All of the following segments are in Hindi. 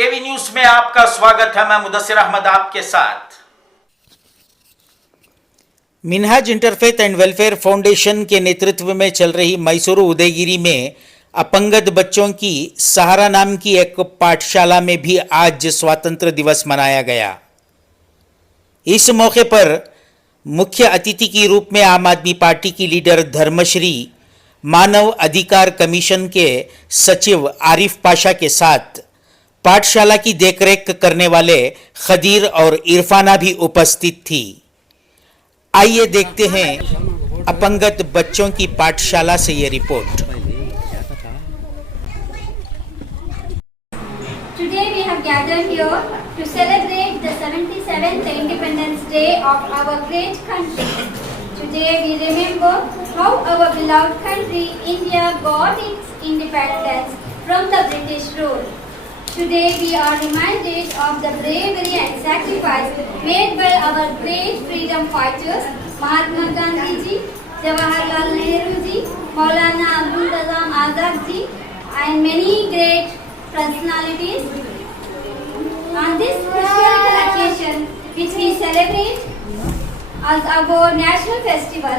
केवी न्यूज में आपका स्वागत है। मैं मुदस्सिर अहमद आपके साथ। Minhaj interfaith and welfare foundation के नेतृत्व में चल रही मैसूरू उदयगिरी में अपंगत बच्चों की सहारा नाम की एक पाठशाला में भी आज स्वातंत्र दिवस मनाया गया। इस मौके पर मुख्य अतिथि के रूप में आम आदमी पार्टी की लीडर धर्मश्री, मानव अधिकार कमीशन के सचिव आरिफ पाशा के साथ पाठशाला की देखरेख करने वाले खदीर और इरफाना भी उपस्थित थी। आइए देखते हैं अपंगत बच्चों की पाठशाला से ये report. Today we have gathered here to celebrate the 77th Independence Day of our great country. Today we remember how our beloved country India got its independence from the British rule. Today we are reminded of the bravery and sacrifice made by our great freedom fighters Mahatma Gandhi ji, Jawaharlal Nehru ji, Maulana Abdul Kalam Azad ji and many great personalities. On this historical occasion which we celebrate as our national festival,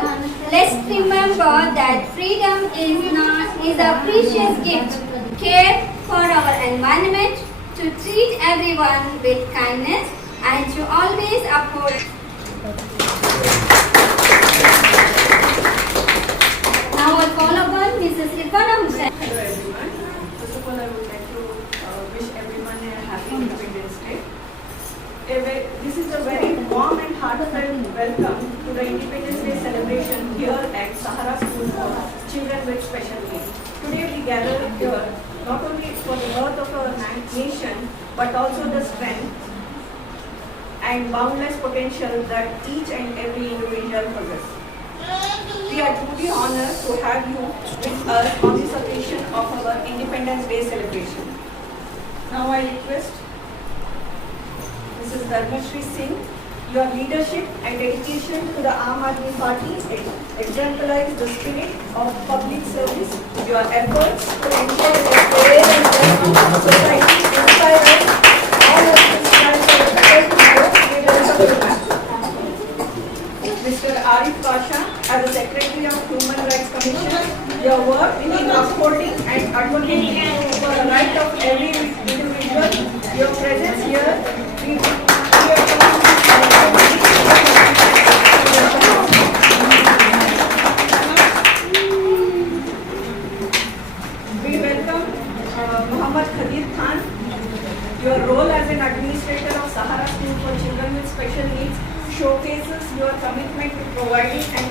let's remember that freedom is a precious gift. Care for our environment, to treat everyone with kindness and to always uphold. Now I call upon Mrs. Irfana Hussain. Hello everyone. First of all, I would like to wish everyone a happy Independence Day. This is a very warm and heartfelt welcome to the Independence Day celebration here at Sahara School for Children with Special Needs. Today we gather here not only for the birth of our nation, but also the strength and boundless potential that each and every individual possesses. We are truly honored to have you with us on this occasion of our Independence Day celebration. Now I request Mrs. Dharmashri Singh, your leadership and dedication to the Aam Aadmi Party exemplifies the spirit of public service. Your efforts to ensure the fair and just society inspire us all of us strive for the better leaders of the country. Mr. Arif Pasha, as the Secretary of Human Rights Commission, your work in upholding and advocating for the right of every individual, your presence here, we welcome Muhammad Khadir Khan. Your role as an administrator of Sahara School for Children with Special Needs showcases your commitment to providing and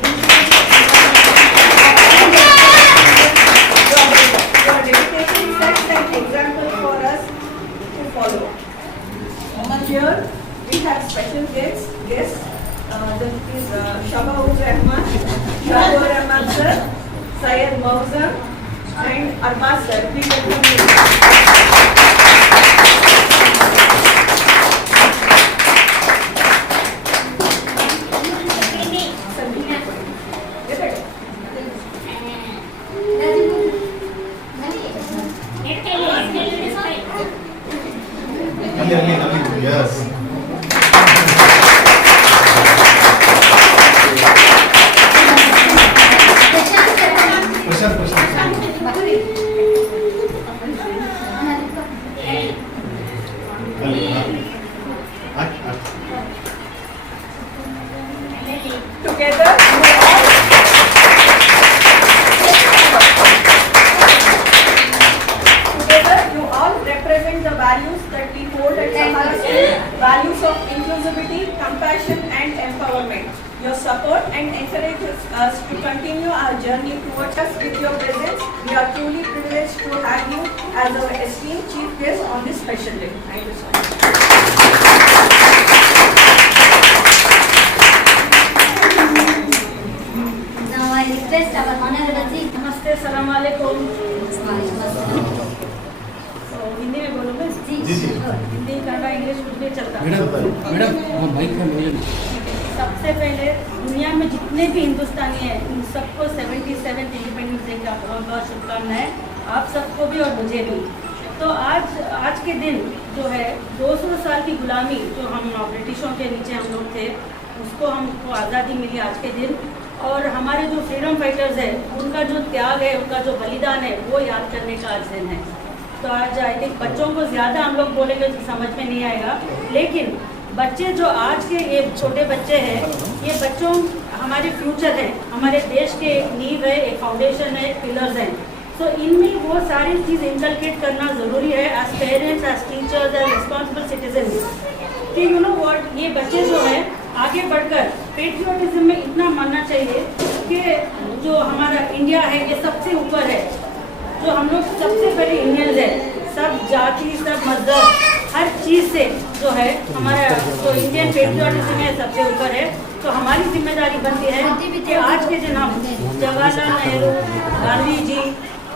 your dedication sets an example for us to follow. Here we have special guests. That is Shabaur Rahman, Shabaur Rahman sir, Syed Mauzam, and Arbaz sir. We welcome you. Yes. Together, you all represent the values that we hold at Sahara School, values of inclusivity, compassion and empowerment. Your support and encourages us to continue our journey towards us with your presence. We are truly privileged to have you as our esteemed chief guest on this special day. Thank you so much. Now I request our honorable Ji. नमस्ते, सलाम वालेकुम। हिंदी में बोलूँ मैं? जी जी। हिंदी, कन्नड़ा, इंग्लिश कुछ भी चलता। मैडम माइक का मिलेगा। सबसे पहले दुनिया में जितने भी हिंदुस्तानी हैं उन सबको 77 इंडिपेंडेंस डे का बहुत बहुत शुभकामनाएं, आप सबको भी और मुझे भी। तो आज के दिन जो है 200 साल की गुलामी जो हम ब्रिटिशों के नीचे हम लोग थे, उसको हमको आज़ादी मिली आज के दिन। और हमारे जो फ्रीडम फाइटर्स हैं उनका जो त्याग है, उनका जो बलिदान है, वो याद करने का आज दिन है। तो आज आई थिंक बच्चों को ज़्यादा हम लोग बोलेंगे तो समझ में नहीं आएगा, लेकिन बच्चे जो आज के ये छोटे बच्चे हैं, ये बच्चों हमारे फ्यूचर हैं, हमारे देश के एक नींव है, एक फाउंडेशन है, एक पिलर्स हैं। तो इनमें वो सारी चीज़ इंकलकेट करना ज़रूरी है as parents, as teachers, as responsible citizen कि यू नो व्हाट, ये बच्चे जो है आगे बढ़कर पेट्रियोटिज्म में इतना मानना चाहिए कि जो हमारा इंडिया है ये सबसे ऊपर है, जो हम लोग सबसे पहले इंडियंस है, सब जाति, सब मजहब, हर चीज़ से जो है हमारा जो इंडियन पेट्रियोटिज्म है सबसे ऊपर है। तो हमारी जिम्मेदारी बनती है कि आज के दिन हम जवाहरलाल नेहरू, गांधी जी,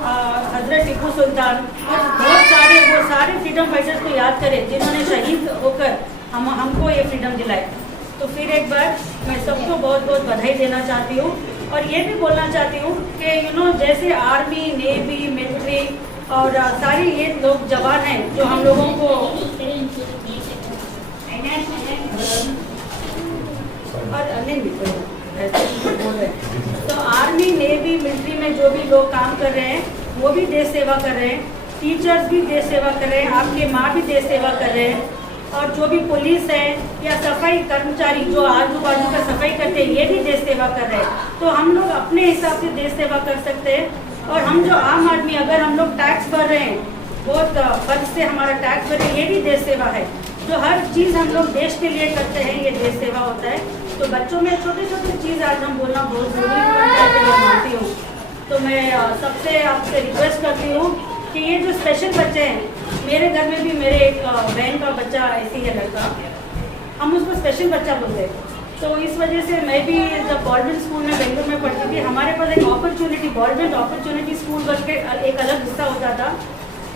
हजरत टिप्पू सुल्तान और बहुत सारे वो सारे फ्रीडम फाइटर्स को याद करें जिन्होंने शहीद होकर हमको ये फ्रीडम दिलाई। तो फिर एक बार मैं सबको बहुत बहुत बधाई देना चाहती हूँ और ये भी बोलना चाहती हूँ कि यू नो जैसे आर्मी, नेवी, मिलिट्री और सारी ये लोग जवान हैं जो हम लोगों को तो आर्मी, नेवी, मिलिट्री में जो भी लोग काम कर रहे हैं वो भी देश सेवा कर रहे हैं, टीचर्स भी देश सेवा कर रहे हैं, आपके माँ भी देश सेवा कर रहे हैं, और जो भी पुलिस है या सफाई कर्मचारी जो आजू बाजू का सफाई करते हैं ये भी देश सेवा कर रहे हैं। तो हम लोग अपने हिसाब से देश सेवा कर सकते हैं। और हम जो आम आदमी अगर हम लोग टैक्स भर रहे हैं, बहुत फर्ज से हमारा टैक्स भर रहे हैं, ये भी देश सेवा है। जो हर चीज़ हम लोग देश के लिए करते हैं ये देश सेवा होता है। तो बच्चों में छोटे छोटे चीज़ आज हम बोलना बहुत ज़रूरी मानती हूँ। तो मैं सबसे आपसे रिक्वेस्ट करती हूँ कि ये जो स्पेशल बच्चे हैं, मेरे घर में भी मेरे एक बहन का बच्चा ऐसे ही है, लड़का, हम उसको स्पेशल बच्चा बोलते हैं। तो इस वजह से मैं भी जब बॉलबिन स्कूल में बेंगलुरु में पढ़ती थी, हमारे पास एक अपॉर्चुनिटी बॉलबिन अपॉर्चुनिटी स्कूल बन के एक अलग हिस्सा होता था।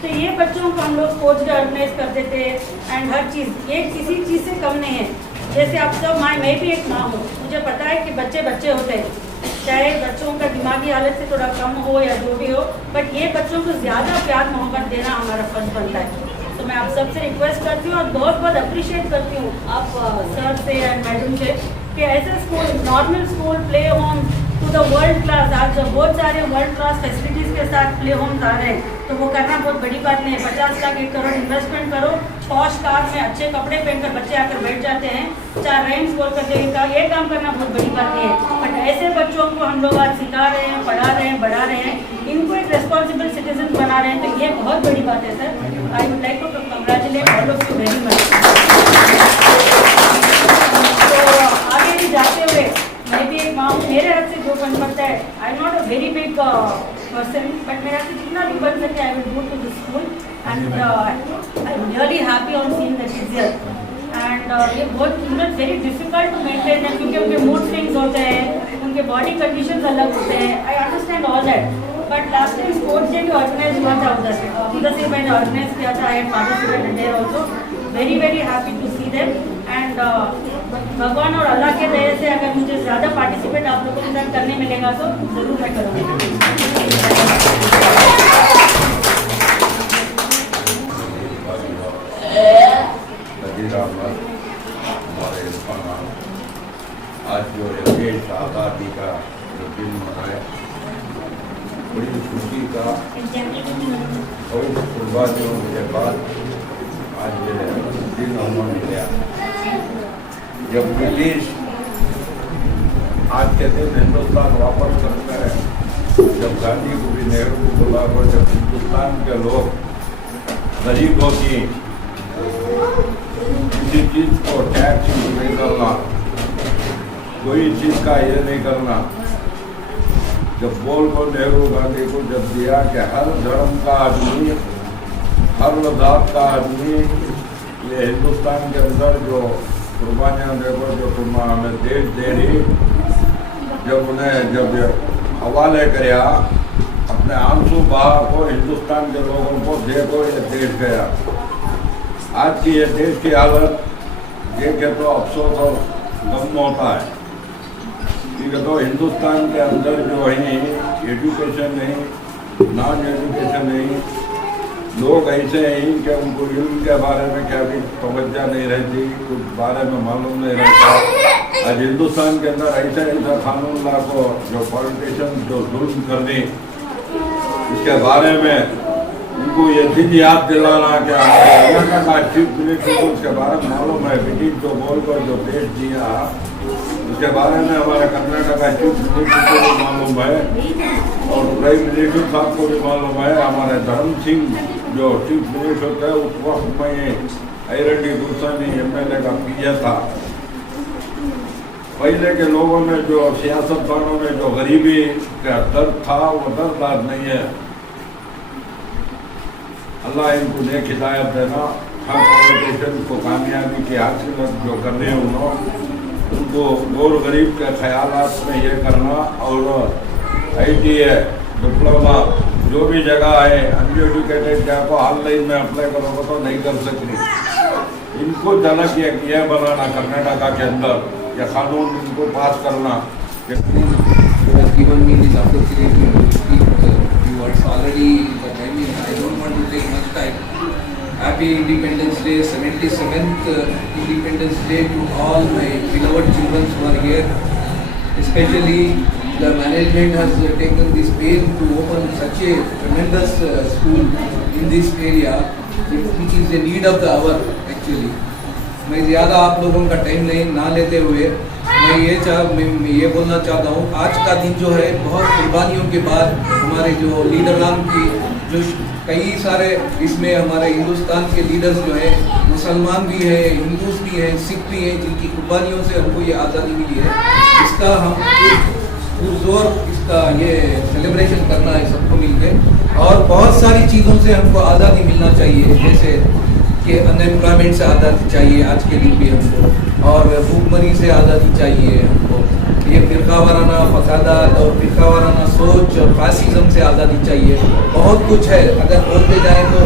तो ये बच्चों को हम लोग स्पोर्ट्स डे ऑर्गेनाइज करते थे एंड हर चीज़, ये किसी चीज़ से कम नहीं है। जैसे आप सब मैं भी एक माँ हूँ, मुझे पता है कि बच्चे बच्चे होते हैं, चाहे बच्चों का दिमागी हालत से थोड़ा कम हो या जो भी हो, बट ये बच्चों को ज़्यादा प्यार मोहब्बत देना हमारा फर्ज बनता है। तो मैं आप सबसे रिक्वेस्ट करती हूँ और बहुत बहुत अप्रिशिएट करती हूँ आप सर से एंड मैडम से कि ऐसे school, normal school, play home to the world class, आज जब बहुत सारे वर्ल्ड क्लास फैसिलिटीज़ के साथ प्ले होम्स आ रहे हैं तो वो करना बहुत बड़ी बात नहीं है। 50 लाख 1 करोड़ इन्वेस्टमेंट करो, पॉश कार में अच्छे कपड़े पहनकर बच्चे आकर बैठ जाते हैं, 4 रैंक स्कोर करते हैं, ये काम करना बहुत बड़ी बात नहीं है। बट ऐसे बच्चों को हम लोग आज सिखा रहे हैं, पढ़ा रहे हैं, बढ़ा रहे हैं, इनको एक रेस्पॉन्सिबल सिटीजन बना रहे हैं, तो ये बहुत बड़ी बात है sir. I would like to congratulate all of you very much. तो आगे भी जाते हुए मैं भी एक माँ हूँ, मेरे हाथ से जो बन सकता है, I am not a very big person, but मेरे हाथ से जितना भी बन सके I will go to the school and I am really happy on seeing the kids here. And ये बहुत वेरी डिफिकल्ट टू मेंटेन है क्योंकि उनके मूड स्विंग्स होते हैं, उनके बॉडी कंडीशंस अलग होते हैं, I understand all that. But last time sports day भी ऑर्गेनाइज हुआ था उधर से मैंने ऑर्गेनाइज किया था, I participated there also, very very happy to see them. And भगवान और अल्लाह के दया से अगर मुझे ज़्यादा पार्टिसिपेट आप लोगों के साथ करने मिलेगा तो ज़रूर मैं करूँगी। आज जो देश आज़ादी का जो दिन मनाया, बड़ी खुशी का और कुर्बानियों के बाद आज ये दिन हमने लिया। जब ब्रिटिश आज के दिन हिंदुस्तान वापस करते हैं, जब गांधी को भी, नेहरू को बुला कर, जब हिंदुस्तान के लोग गरीबों की किसी चीज़ को टैक्स नहीं करना, कोई चीज़ का ये नहीं करना, जब बोल को नेहरू गांधी को जब दिया कि हर धर्म का आदमी, हर जात का आदमी, ये हिंदुस्तान के अंदर जो कुर्बानियाँ देखो, जो तुम हमें देश दे रही, जब उन्हें जब हवाले कराया, अपने आंसू बहा को हिंदुस्तान के लोगों को देखो ये देश गया। आज की ये देश की हालत देखे तो अफसोस और गम होता है। ठीक है, तो हिंदुस्तान के अंदर जो है एजुकेशन नहीं, नॉन एजुकेशन नहीं, लोग ऐसे हैं कि उनको इल्म के बारे में क्या भी तवज्जो नहीं रहती, कुछ बारे में मालूम नहीं रहता। आज हिंदुस्तान के अंदर ऐसा ऐसा कानून लागू जो पॉलिटिशियन जो जुल्म करने इसके बारे में उनको ये दिन याद दिलाना कि कर्नाटक का चीफ मिनिस्टर को उसके बारे में मालूम है। ब्रिटिश जो बोल कर जो देश दिया उसके बारे में हमारे कर्नाटक का चीफ मिनिस्टर को भी मालूम है और प्राइम मिनिस्टर साहब को भी मालूम है। हमारे धर्म सिंह जो चीफ मिनिस्टर थे उस वक्त में ऐरंडी गुलसानी MLA का पीए था। पहले के लोगों में जो सियासतदानों में जो गरीबी का दर्द था वो दर्द आज नहीं है। अल्लाह इनको नेक हिदायत देना। हर पॉलिटिशियन को कामयाबी की हासिल जो कर रहे हैं उनको गौर गरीब के ख्यालात में ये करना और ITA डिप्लोमा जो भी जगह है अनएजुकेटेड क्या को ऑनलाइन में अप्लाई करोगे तो नहीं कर सकती। इनको जनक ये बनाना कर्नाटका के अंदर यह कानून इनको पास करना। given me this opportunity to speak you are already the timing. I don't want to take much time. Happy Independence Day, 77th Independence Day to all my beloved children who are here. Especially the management has taken this pain to open such a tremendous school in this area, which is a need of the hour actually. मैं ज़्यादा आप लोगों का टाइम ना लेते हुए मैं ये बोलना चाहता हूँ, आज का दिन जो है बहुत कुर्बानियों के बाद हमारे जो लीडरान की जो कई सारे इसमें हमारे हिंदुस्तान के लीडर्स जो है मुसलमान भी है, हिंदूज भी हैं, सिख भी हैं, जिनकी कुर्बानियों से हमको ये आज़ादी मिली है। इसका हम पुरजोर इसका ये सेलिब्रेशन करना है सबको मिलकर। और बहुत सारी चीज़ों से हमको आज़ादी मिलना चाहिए, जैसे कि अनएम्प्लॉयमेंट से आज़ादी चाहिए आज के दिन भी हमको, और भूखमरी से आज़ादी चाहिए हमको। ये फिरका वाराना फसादात और फिरका वाराना सोच और फासिज्म से आज़ादी चाहिए। बहुत कुछ है, अगर बोलते जाएँ तो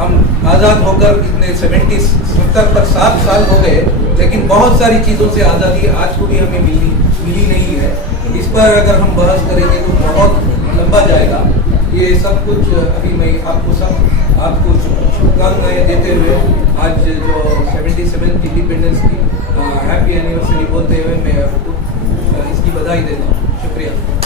हम आज़ाद होकर इतने 70 तक 7 साल हो गए, लेकिन बहुत सारी चीज़ों से आज़ादी आज को भी हमें मिली नहीं है। इस पर अगर हम बहस करेंगे तो बहुत लंबा जाएगा। ये सब कुछ अभी मैं आपको शुभकामनाएँ देते हुए आज जो 77th इंडिपेंडेंस की हैप्पी एनिवर्सरी बोलते हुए मैं आपको इसकी बधाई देता हूँ। शुक्रिया।